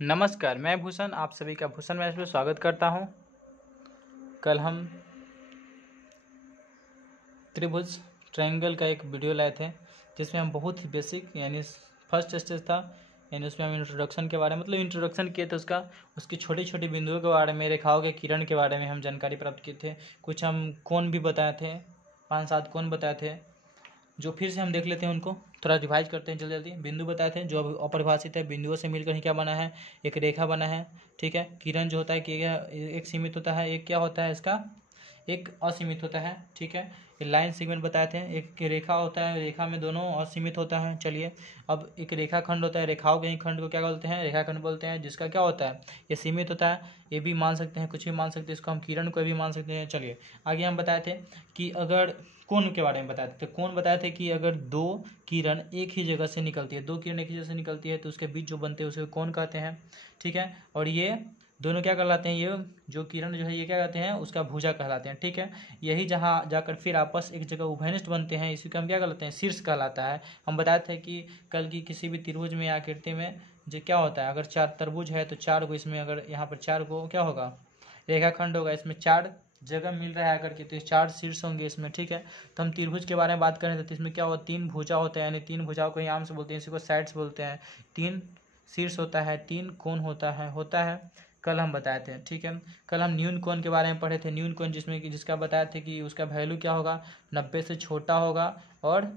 नमस्कार, मैं भूषण आप सभी का भूषण मैच में स्वागत करता हूं। कल हम त्रिभुज ट्रायंगल का एक वीडियो लाए थे जिसमें हम बहुत ही बेसिक यानी फर्स्ट स्टेज था, यानी उसमें हम इंट्रोडक्शन के बारे में इंट्रोडक्शन किए थे उसकी छोटी छोटी बिंदुओं के बारे में, रेखाओं के किरण के बारे में हम जानकारी प्राप्त किए थे। कुछ हम कोण भी बताए थे, 5-7 कोण बताए थे, जो फिर से हम देख लेते हैं। उनको थोड़ा रिवाइज करते हैं जल्दी जल्दी। बिंदु बताए थे जो अपरिभाषित है, बिंदुओं से मिलकर ही क्या बना है, एक रेखा बना है। ठीक है, किरण जो होता है कि एक सीमित होता है, एक क्या होता है इसका, एक असीमित होता है। ठीक है, ये लाइन सेगमेंट बताए थे। एक रेखा होता है, रेखा में दोनों असीमित होता है। चलिए, अब एक रेखा खंड होता है, रेखाओं के ही खंड को क्या बोलते हैं, रेखा खंड बोलते हैं, जिसका क्या होता है, ये सीमित होता है। ये भी मान सकते हैं, कुछ भी मान सकते हैं, इसको हम किरण को भी मान सकते हैं। चलिए आगे हम बताए थे कि अगर कोण के बारे में बताए थे, तो कोण बताए थे कि अगर दो किरण एक ही जगह से निकलती है, दो किरण एक ही जगह से निकलती है, तो उसके बीच जो बनते हैं उसे कोण कहते हैं। ठीक है, और ये दोनों क्या कहलाते हैं, ये जो किरण जो है ये क्या कहते हैं, उसका भुजा कहलाते हैं। ठीक है, यही जहाँ जाकर फिर आपस एक जगह उभयनिष्ठ बनते हैं, इसी को हम क्या कहलाते हैं, शीर्ष कहलाता है। हम बताए थे कि कल की किसी भी त्रिभुज में आकृति में जो क्या होता है, अगर 4 तरबुज है तो 4 को इसमें, अगर यहाँ पर 4 को क्या होगा, रेखाखंड होगा, इसमें 4 जगह मिल रहा है करके, तो 4 शीर्ष होंगे इसमें। ठीक है, तो हम त्रिभुज के बारे में बात करें तो इसमें क्या होगा, 3 भुजा होता है, यानी 3 भुजाओं को ही आम से बोलते हैं, इसी को साइड्स बोलते हैं। 3 शीर्ष होता है, 3 कोण होता है। कल हम बताए थे। ठीक है, कल हम न्यून कोण के बारे में पढ़े थे। न्यून कोण जिसमें कि जिसका बताए थे कि उसका वैल्यू क्या होगा, 90 से छोटा होगा और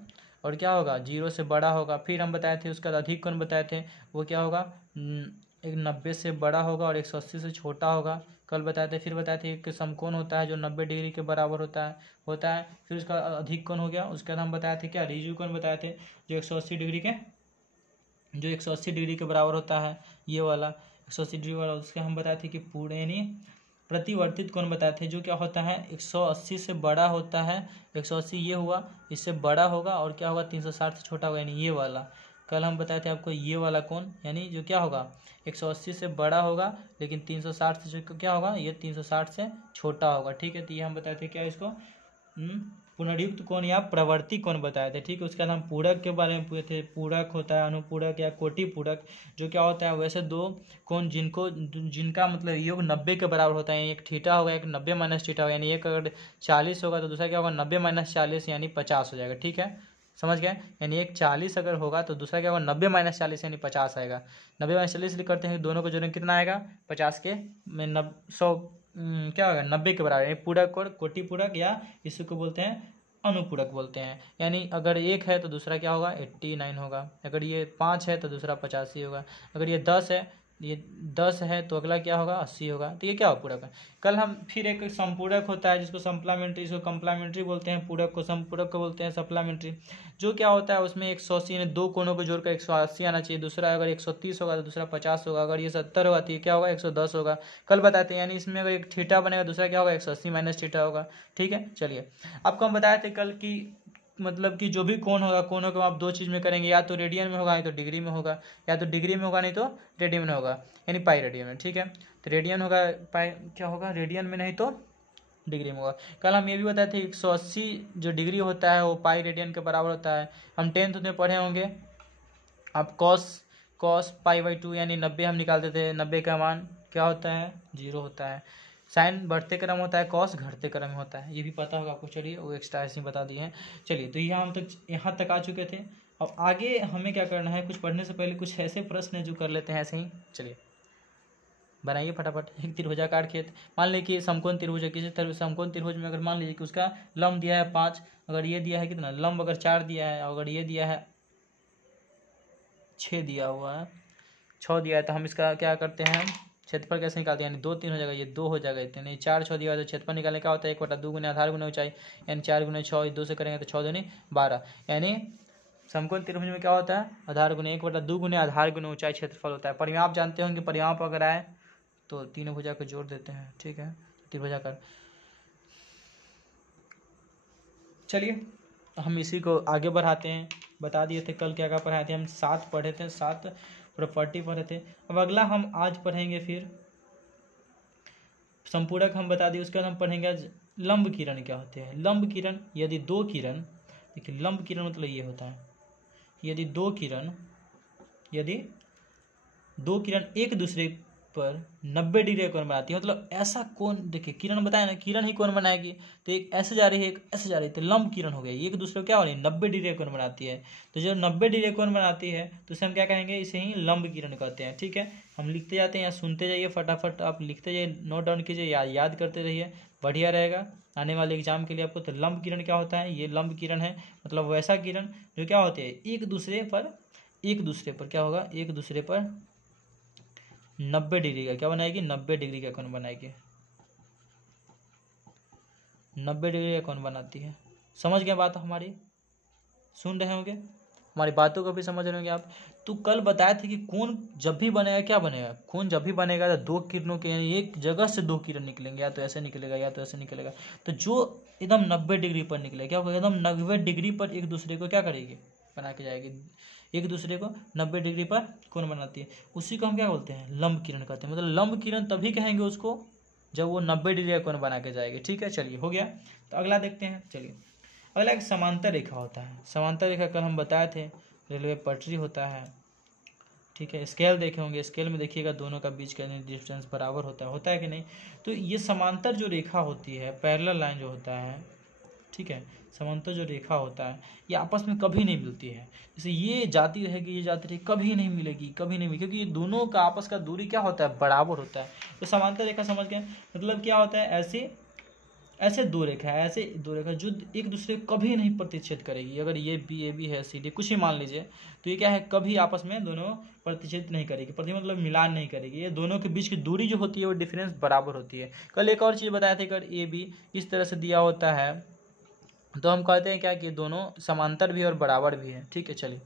क्या होगा, 0 से बड़ा होगा। फिर हम बताए थे उसका अधिक कोण बताए थे, वो क्या होगा, एक 90 से बड़ा होगा और 180 से छोटा होगा। कल बताए थे। फिर बताए थे एक समकोण होता है जो 90 डिग्री के बराबर होता है। फिर उसका अधिक कोण हो गया, उसके बाद हम बताए थे क्या, ऋजु कोण बताए थे, जो 180 डिग्री के बराबर होता है, ये वाला 180 डिग्री वाला। उसके हम बताए थे कि पूरे यानी प्रतिवर्तित कोण बताए थे, जो क्या होता है, 180 से बड़ा होता है। 180 ये हुआ, इससे बड़ा होगा, और क्या होगा, 360 से छोटा होगा, यानी ये वाला। कल हम बताए थे आपको ये वाला कोण, यानी जो क्या होगा, 180 से बड़ा होगा, लेकिन 360 से क्या होगा, ये 360 से छोटा होगा। ठीक है, तो ये हम बताए थे क्या, इसको पुनर्युक्त कोण या प्रवर्ती कोण बताए थे। ठीक है, उसके बाद हम पूरक के बारे में पूछे थे। पूरक होता है, अनुपूरक या कोटि पूरक, जो क्या होता है, वैसे दो कोण जिनका मतलब योग 90 के बराबर होता है। एक थीटा होगा, एक 90 माइनस थीटा होगा, यानी एक अगर 40 होगा तो दूसरा क्या होगा, 90 माइनस 40 यानी 50 हो जाएगा। ठीक है, समझ गए, यानी एक 40 अगर होगा तो दूसरा क्या होगा, 90 माइनस 40 यानी 50 आएगा। 90 माइनस 40 इसलिए करते हैं, दोनों को जोड़ेंगे कितना आएगा, 50 के में 100 क्या होगा, 90 के बराबर, यानी पूरक और कोटि पूरक, या इसी को बोलते हैं अनुपूरक बोलते हैं। यानी अगर 1 है तो दूसरा क्या होगा, 89 होगा। अगर ये 5 है तो दूसरा 85 होगा। अगर ये 10 है तो अगला क्या होगा, 80 होगा। तो ये क्या होगा, पूरक है। कल हम फिर एक संपूरक होता है जिसको सप्लीमेंट्री, इसको कंप्लीमेंट्री बोलते हैं, पूरक को संपूरक को बोलते हैं सप्लीमेंट्री। जो क्या होता है, उसमें 180 यानी दो कोणों को जोड़कर 180 आना चाहिए। दूसरा अगर 130 होगा तो दूसरा 50 होगा। अगर ये 70 होगा तो ये क्या होगा, 110 होगा। कल बताते हैं, यानी इसमें अगर एक थीटा बनेगा, दूसरा क्या होगा, 180 माइनस थीटा होगा। ठीक है, चलिए आपको हम बताए थे कल की मतलब कि जो भी कोण होगा, कोणों को आप 2 चीज़ में करेंगे, या तो रेडियन में होगा, या तो डिग्री में होगा, या तो डिग्री में होगा नहीं तो रेडियन में होगा, यानी पाई रेडियन में। ठीक है, तो रेडियन होगा, पाई क्या होगा, रेडियन में, नहीं तो डिग्री में होगा। कल हम ये भी बताए थे 180 जो डिग्री होता है वो पाई रेडियन के बराबर होता है। हम 10th में पढ़े होंगे। अब कॉस पाई/2 यानी 90 हम निकालते थे, 90 का मान क्या होता है, 0 होता है। साइन बढ़ते क्रम होता है, कॉस घटते क्रम होता है, ये भी पता होगा आपको। चलिए वो एक्स्ट्रा ऐसे बता दिए हैं। चलिए, तो यहाँ तक आ चुके थे। अब आगे हमें क्या करना है, कुछ पढ़ने से पहले कुछ ऐसे प्रश्न है जो कर लेते हैं ऐसे ही। चलिए बनाइए फटाफट। एक त्रिभुजाकार खेत, मान लीजिए कि समकोण त्रिभुज है, किसी तरह समकोण त्रिभुज में अगर मान लीजिए कि उसका लंब दिया है 5, अगर ये दिया है कितना, लंब अगर 4 दिया है, अगर ये दिया है 6 दिया हुआ है, 6 दिया है, तो हम इसका क्या करते हैं, क्षेत्रफल कैसे निकालते हैं, यानी 2 3 हो जाएगा, ये 2 हो जाएगा, इतने 4 6 दिया हुआ, तो क्षेत्रफल निकालने का होता है 1/2 गुना आधार गुना ऊंचाई, यानी 4 गुना 6, 2 से करेंगे तो 6 दूनी 12। यानी समकोण त्रिभुज में क्या होता है, आधार गुना 1/2 गुना आधार गुना ऊंचाई क्षेत्रफल होता है। परिमाप जानते होंगे, परिमाप अगर आए तो तीनों भुजा को जोड़ देते हैं। ठीक है, त्रिभुजाकार। चलिए हम इसी को आगे बढ़ाते हैं। बता दिए थे कल क्या क्या पढ़ाए थे हम, 7 पढ़े थे, 7 प्रॉपर्टी पढ़े थे। अब अगला हम आज पढ़ेंगे फिर संपूरक हम बता दिए। उसके बाद हम पढ़ेंगे आज लंब किरण क्या होते हैं। लंब किरण, यदि 2 किरण, देखिए लंब किरण मतलब ये होता है, यदि 2 किरण, यदि दो किरण एक दूसरे पर 90 डिग्री का कोण बनाती है, मतलब ऐसा कोण, देखिए किरण बताया ना, किरण ही कोण बनाएगी, तो एक ऐसे जा रही है एक ऐसे जा रही है, तो लंब किरण हो गई, ये एक दूसरे को क्या हो रही है 90 डिग्री का कोण बनाती है। तो जो 90 डिग्री कोण बनाती है तो इसे हम क्या कहेंगे, इसे ही लंब किरण कहते हैं। ठीक है, हम लिखते जाते हैं या सुनते जाइए, फटाफट आप लिखते जाइए, नोट डाउन कीजिए, याद करते रहिए, बढ़िया रहेगा आने वाले एग्जाम के लिए आपको। तो लंब किरण क्या होता है, ये लंब किरण है, मतलब वैसा किरण जो क्या होते हैं एक दूसरे पर क्या होगा, एक दूसरे पर 90 डिग्री का क्या बनाएगी, 90 डिग्री का कोण बनाएगी, 90 डिग्री का कोण बनाती है। समझ गए बात हमारी, सुन रहे होंगे, हमारी बातों को भी समझ रहे होंगे आप। तो कल बताए थे कि कोण जब भी बनेगा क्या बनेगा, कोण जब भी बनेगा तो दो किरणों के एक जगह से दो किरण निकलेंगे, या तो ऐसे निकलेगा या तो ऐसे निकलेगा। तो जो एकदम 90 डिग्री पर निकलेगा क्या होगा, एकदम 90 डिग्री पर एक दूसरे को क्या करेगी, बना के जाएगी, एक दूसरे को 90 डिग्री पर कोण बनाती है। उसी को हम क्या बोलते हैं, लंब किरण कहते हैं। मतलब लंब किरण तभी कहेंगे उसको जब वो 90 डिग्री का कोण बना के जाएगी। ठीक है, चलिए हो गया। तो अगला देखते हैं, चलिए अगला एक समांतर रेखा होता है। समांतर रेखा कल हम बताए थे, रेलवे पटरी होता है। ठीक है, स्केल देखे होंगे, स्केल में देखिएगा दोनों का बीच का डिस्टेंस बराबर होता है कि नहीं। तो ये समांतर जो रेखा होती है, पैरेलल लाइन जो होता है, ठीक है, समांतर जो रेखा होता है ये आपस में कभी नहीं मिलती है। जैसे ये जाती रहेगी ये जाती रहेगी, कभी नहीं मिलेगी, कभी नहीं मिलेगी, क्योंकि ये दोनों का आपस का दूरी क्या होता है, बराबर होता है। तो समांतर रेखा समझ गए, मतलब क्या होता है, ऐसे दो रेखा है, ऐसे दो रेखा जो एक दूसरे को कभी नहीं प्रतिच्छेद करेगी। अगर ये बी है सी डी कुछ ही मान लीजिए, तो ये क्या है, कभी आपस में दोनों प्रतिच्छेद नहीं करेगी, प्रति मतलब मिलान नहीं करेगी। ये दोनों के बीच की दूरी जो होती है वो डिफरेंस बराबर होती है। कल एक और चीज़ बताया था, अगर ए बी इस तरह से दिया होता है तो हम कहते हैं क्या कि दोनों समांतर भी और बराबर भी है। ठीक है, चलिए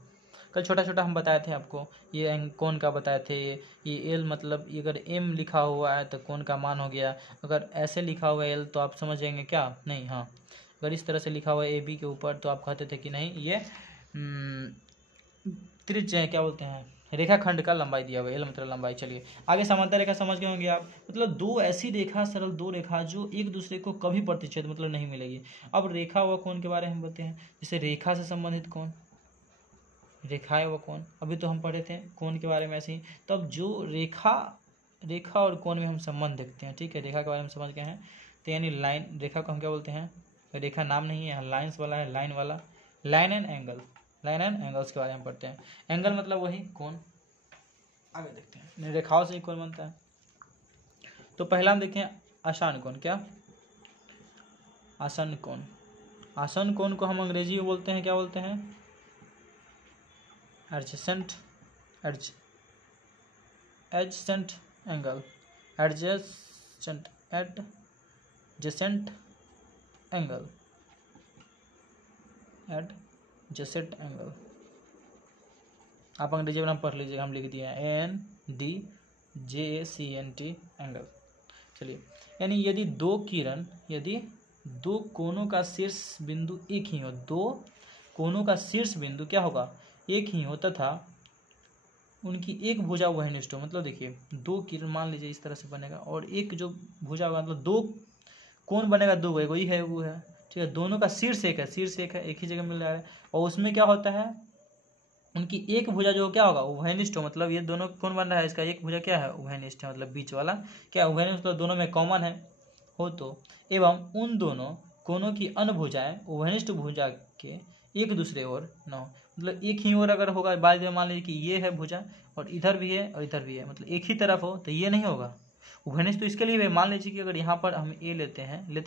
कल छोटा छोटा हम बताए थे आपको, ये कोण का बताए थे, ये एल मतलब अगर एम लिखा हुआ है तो कोण का मान हो गया। अगर ऐसे लिखा हुआ है एल तो आप समझ जाएंगे क्या, नहीं, हाँ अगर इस तरह से लिखा हुआ है ए बी के ऊपर तो आप कहते थे कि नहीं ये त्रिज्या क्या बोलते हैं, रेखाखंड का लंबाई दिया हुआ है, एल मतलब लंबाई। चलिए आगे समांतर रेखा समझ गए होंगे आप, मतलब दो ऐसी रेखा, सरल दो रेखा जो एक दूसरे को कभी प्रतिच्छेद मतलब नहीं मिलेगी। अब रेखा व कोण के बारे में बताते हैं, जैसे रेखा से संबंधित कोण, रेखाएं व कोण, अभी तो हम पढ़े थे कोण के बारे में ऐसे ही। तब जो रेखा और कोण में हम संबंध देखते हैं। ठीक है, रेखा के बारे में समझ गए हैं, तो यानी लाइन, रेखा को हम क्या बोलते हैं, रेखा नाम नहीं है, लाइन्स वाला है, लाइन वाला, line and angle, line and angles के बारे में पढ़ते हैं। एंगल मतलब वही कोण, आगे देखते हैं, रेखाओं से ही कोण बनता है। तो पहला हम देखते हैं आसान कोण, क्या आसन कोण, आसन कोण को हम अंग्रेजी में बोलते हैं, क्या बोलते हैं, adjacent angle, adjacent angle, adjacent angle, आप अंग्रेजी में नाम पढ़ लीजिएगा, हम लिख दिए हैं ANDJACENT एंगल। चलिए, यानी यदि दो कोनों का शीर्ष बिंदु एक ही हो, दो कोनों का शीर्ष बिंदु क्या होगा, एक ही हो, तथा उनकी एक भुजा वहनिष्ठ हो। मतलब देखिए दो किरण मान लीजिए इस तरह से बनेगा, और एक जो भुजा होगा, मतलब दो कोण बनेगा, दो वही है वो है। ठीक है, दोनों का शीर्ष एक है, एक ही जगह मिल रहा है, और उसमें क्या होता है, उनकी एक भुजा जो क्या होगा, उभयनिष्ठ हो। मतलब ये दोनों कोण बन रहा है, इसका एक भुजा क्या है, उभयनिष्ठ है, मतलब बीच वाला क्या उभयनिष्ठ, मतलब दोनों में कॉमन है हो तो, एवं उन दोनों कोनों की अन्य भुजाएं उभयनिष्ठ भुजा के एक दूसरे ओर न हो। मतलब एक ही ओर अगर होगा, बाद में मान लीजिए कि ये है भुजा और इधर भी है और इधर भी है, मतलब एक ही तरफ हो, तो ये नहीं होगा उभयनिष्ठ। तो इसके लिए मान लीजिए कि अगर यहाँ पर हम ए लेते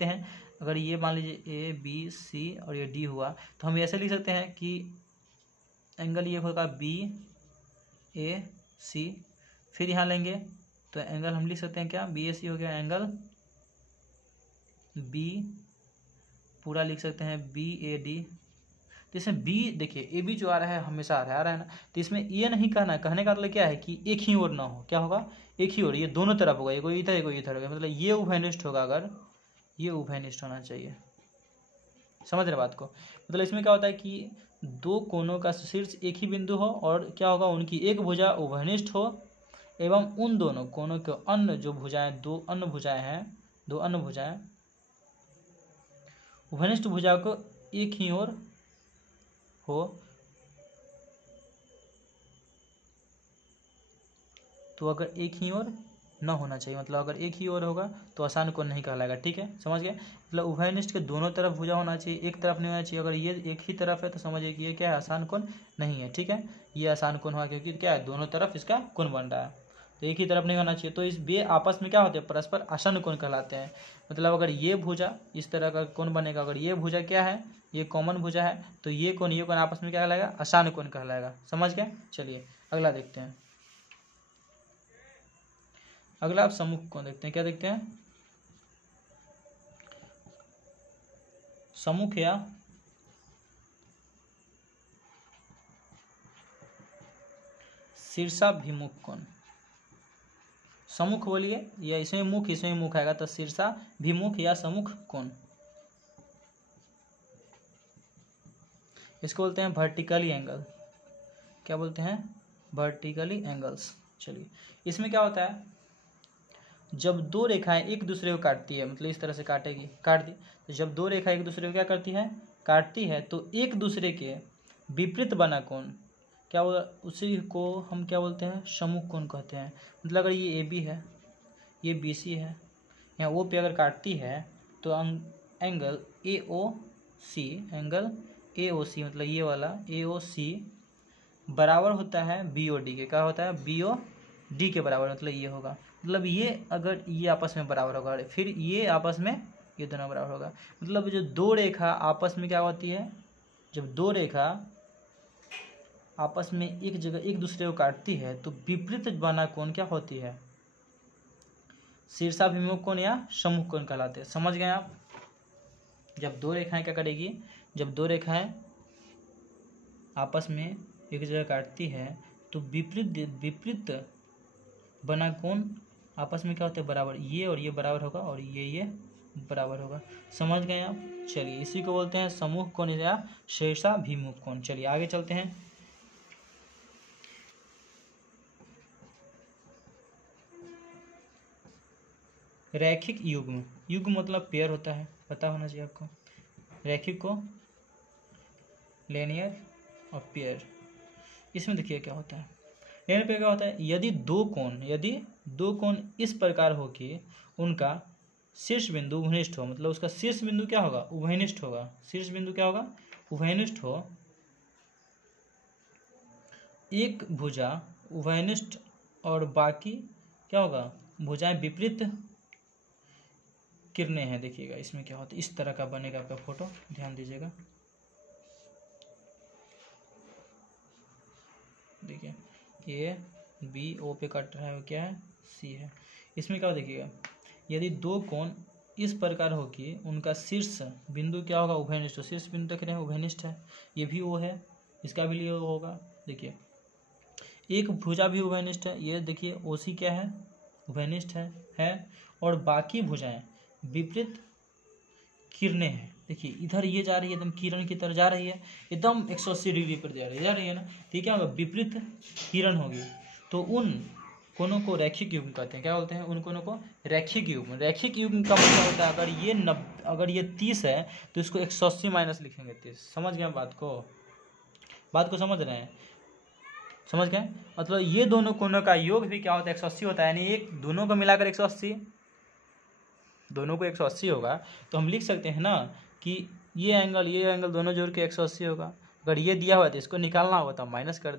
हैं, अगर ये मान लीजिए ABC और ये D हुआ, तो हम ऐसे लिख सकते हैं कि एंगल ये होगा BAC, फिर यहाँ लेंगे तो एंगल हम लिख सकते हैं क्या, BAC हो गया, एंगल B पूरा लिख सकते हैं BAD। तो इसमें B देखिए AB जो आ रहा है हमेशा आ रहा है ना, तो इसमें ये नहीं कहना, कहने का मतलब क्या है कि एक ही ओर ना हो, क्या होगा, एक ही ओर, ये दोनों तरफ होगा, ये कोई इधर कोई इधर होगा, मतलब ये उभयनिष्ठ होगा, अगर ये उभयनिष्ठ होना चाहिए। समझ रहे बात को, मतलब इसमें क्या होता है कि दो कोनों का शीर्ष एक ही बिंदु हो, और क्या होगा, उनकी एक भुजा उभयनिष्ठ हो, एवं उन दोनों कोनों के अन्य जो भुजाएं, दो अन्य भुजाएं उभयनिष्ठ भुजा को एक ही ओर हो, तो अगर एक ही ओर न होना चाहिए, मतलब अगर एक ही ओर होगा तो आसान कोण नहीं कहलाएगा। ठीक है, समझ गए। मतलब उभयनिष्ठ के दोनों तरफ भुजा होना चाहिए, एक तरफ नहीं होना चाहिए। अगर ये एक ही तरफ है तो समझिए कि ये क्या है, आसान कोण नहीं है। ठीक है, ये आसान कोण हुआ क्योंकि क्या है, दोनों तरफ इसका कोण बन रहा है, तो एक ही तरफ नहीं होना चाहिए। तो इस बे आपस में क्या होते हैं, परस्पर आसन कोण कहलाते हैं। मतलब अगर ये भुजा इस तरह का कोण बनेगा, अगर ये भुजा क्या है, ये कॉमन भुजा है, तो ये कोण आपस में क्या कहलाएगा, आसान कोण कहलाएगा। समझ गए। चलिए अगला देखते हैं। अगला आप सम्मुख कोण देखते हैं। क्या देखते हैं, सम्मुख या शीर्षाभिमुख कोण। सम्मुख बोलिए, या इसमें मुख, इसमें मुख आएगा, तो शीर्षाभिमुख या सम्मुख कोण, इसको बोलते हैं वर्टिकली एंगल। क्या बोलते हैं, वर्टिकली एंगल्स। चलिए इसमें क्या होता है, जब दो रेखाएं एक दूसरे को काटती है, मतलब इस तरह से काटेगी, काट दी, तो जब दो रेखाएं एक दूसरे को क्या करती है, काटती है, तो एक दूसरे के विपरीत बना कोण क्या बोला, उसी को हम क्या बोलते हैं, सम्मुख कोण कहते हैं। मतलब अगर ये AB है, ये BC है, यहाँ O पे अगर काटती है तो एंगल AOC, एंगल AOC मतलब ये वाला AOC बराबर होता है BOD के। क्या होता है, BOD के बराबर, मतलब ये होगा। मतलब ये अगर ये आपस में बराबर होगा, फिर ये आपस में ये दोनों बराबर होगा। मतलब जो दो रेखा आपस में क्या होती है, जब दो रेखा आपस में एक जगह एक दूसरे को काटती है तो विपरीत बना कोण क्या होती है, शीर्षाभिमुख कोण या सम्मुख कोण कहलाते हैं। समझ गए आप। जब दो रेखाएं क्या करेगी, जब दो रेखाएं आपस में एक जगह काटती है तो विपरीत बना कोण आपस में क्या होता है, बराबर। ये और ये बराबर होगा और ये बराबर होगा। समझ गए आप। चलिए इसी को बोलते हैं सम्मुख कोण या शीर्षाभिमुख कोण। चलिए आगे चलते हैं। रैखिक युग्म, युग्म मतलब पेयर होता है, पता होना चाहिए आपको। रैखिक को लेनियर और पेयर। इसमें देखिए क्या होता है, लेनियर पेयर क्या होता है, यदि दो कोण इस प्रकार हो कि उनका शीर्ष बिंदु उभयनिष्ठ हो, मतलब उसका शीर्ष बिंदु क्या होगा, उभयनिष्ठ होगा। शीर्ष बिंदु क्या होगा, उभयनिष्ठ हो। एक भुजा उभयनिष्ठ और बाकी क्या होगा, भुजाएं विपरीत किरणें हैं। देखिएगा इसमें क्या होता है, इस तरह का बनेगा आपका फोटो, ध्यान दीजिएगा। देखिए ये BO पे कट रहा है, क्या है, C है। इसमें क्या देखिएगा, यदि दो कोण इस प्रकार हो कि उनका शीर्ष बिंदु क्या होगा, उभयनिष्ठ। शीर्ष बिंदु देख रहे हैं, उभयनिष्ठ है, ये भी O है, इसका भी लिए O होगा। देखिए एक भुजा भी उभयनिष्ठ है, ये देखिए OC क्या है, उभयनिष्ठ है और बाकी भुजाएं विपरीत किरणें हैं। देखिए इधर ये जा रही है, एकदम किरण की तरह जा रही है, एकदम 180 डिग्री पर जा रही है ना। ठीक है, विपरीत किरण होगी तो उन कोणों को रैखिक युग्म कहते हैं। क्या बोलते हैं, उन कोणों को रैखिक युग्म। रैखिक युग्म का मतलब होता है अगर ये 30 है तो इसको 180 माइनस लिखेंगे 30। समझ गए बात को समझ रहे हैं, समझ गए। मतलब ये दोनों कोणों का योग भी क्या होता है, 180 होता है, यानी एक दोनों को मिलाकर 180, दोनों को 180 होगा। तो हम लिख सकते हैं ना कि ये एंगल दोनों जोड़ के 180 होगा। अगर ये दिया हुआ है तो इसको निकालना होगा तो हम माइनस कर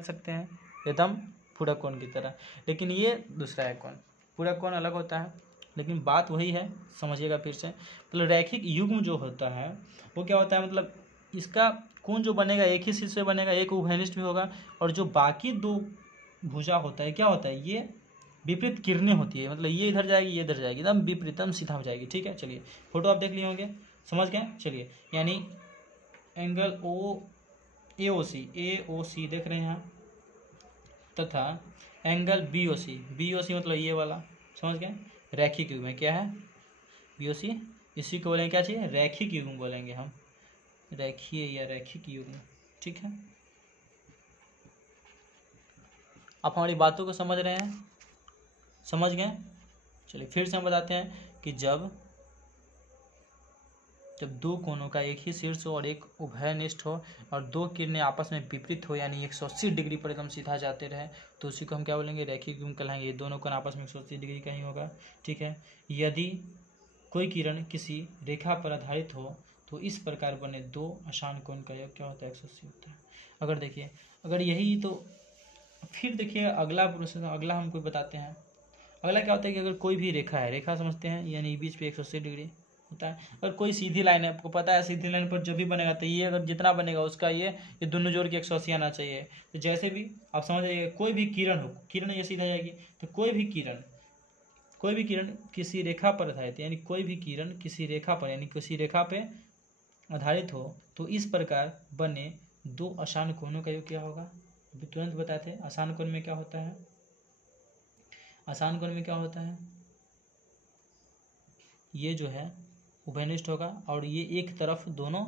सकते हैं एकदम पूरा कोण की तरह। लेकिन ये दूसरा है कोण, पूरा कोण अलग होता है, लेकिन बात वही है, समझिएगा फिर से। मतलब रैखिक युग्म जो होता है वो क्या होता है, मतलब इसका कोण जो बनेगा एक ही शीर्ष से बनेगा, एक उभयनिष्ठ भी होगा, और जो बाकी दो भुजा होता है क्या होता है, ये विपरीत किरणें होती है। मतलब ये इधर जाएगी, ये इधर जाएगी, एकदम विपरीतम सीधा हो जाएगी। ठीक है, चलिए फोटो आप देख लिए होंगे, समझ गए। चलिए यानी एंगल AOC देख रहे हैं यहाँ, तथा एंगल BOC मतलब ये वाला, समझ गए। रैखिक युग्म में क्या है, BOC, इसी को बोलेंगे क्या चाहिए, रैखिक युग्म बोलेंगे हम, रैखीय या रैखिक युग्म। ठीक है, आप हमारी बातों को समझ रहे हैं, समझ गए। चलिए फिर से हम बताते हैं कि जब जब दो कोनों का एक ही शीर्ष हो और एक उभयनिष्ठ हो और दो किरणें आपस में विपरीत हो, यानी 180 डिग्री पर एकदम सीधा जाते रहे, तो उसी को हम क्या बोलेंगे, रैखिक युग्म कहलाएंगे। ये दोनों कोण आपस में 180 डिग्री का ही होगा। ठीक है। यदि कोई किरण किसी रेखा पर आधारित हो तो इस प्रकार बने दो आसान कोण का योग क्या होता है, 180 होता है। अगर देखिए, अगर यही तो फिर देखिए अगला प्रोसेस, अगला हमको बताते हैं। अगला क्या होता है कि अगर कोई भी रेखा है, रेखा समझते हैं, यानी बीच पे 180 डिग्री होता है। अगर कोई सीधी लाइन है, आपको पता है सीधी लाइन पर जब भी बनेगा तो ये अगर जितना बनेगा उसका ये दोनों जोड़ के 180 आना चाहिए। तो जैसे भी आप समझ जाइए, कोई भी किरण हो, किरण ये सीधा जाएगी, तो कोई भी किरण किसी रेखा पर आधारित, यानी कोई भी किरण किसी रेखा पर, यानी किसी रेखा पे आधारित हो तो इस प्रकार बने दो आसान कोणों का योग क्या होगा, अभी तुरंत बताते हैं। आसान कोण में क्या होता है, आसान कोण में क्या होता है, ये जो है उभयनिष्ठ होगा और ये एक तरफ, दोनों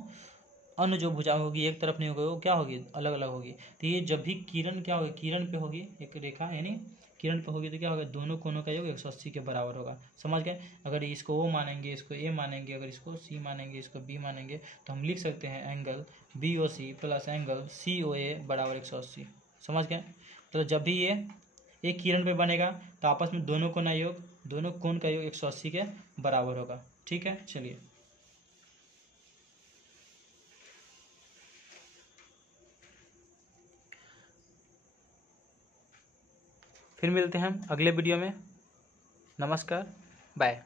अन्य जो भुजा होगी एक तरफ नहीं होगी, वो क्या होगी, अलग अलग होगी। तो ये जब भी किरण क्या होगी, किरण पे होगी एक रेखा, यानी किरण पे होगी तो क्या होगा, दोनों कोनों का योग 180 के बराबर होगा। समझ गए। अगर इसको ओ मानेंगे, इसको ए मानेंगे, अगर इसको सी मानेंगे, इसको बी मानेंगे, तो हम लिख सकते हैं angle BOC plus angle COA बराबर 180। समझ गए। तो जब भी ये एक किरण पे बनेगा तो आपस में दोनों कोण का योग 180 के बराबर होगा। ठीक है, चलिए फिर मिलते हैं अगले वीडियो में। नमस्कार, बाय।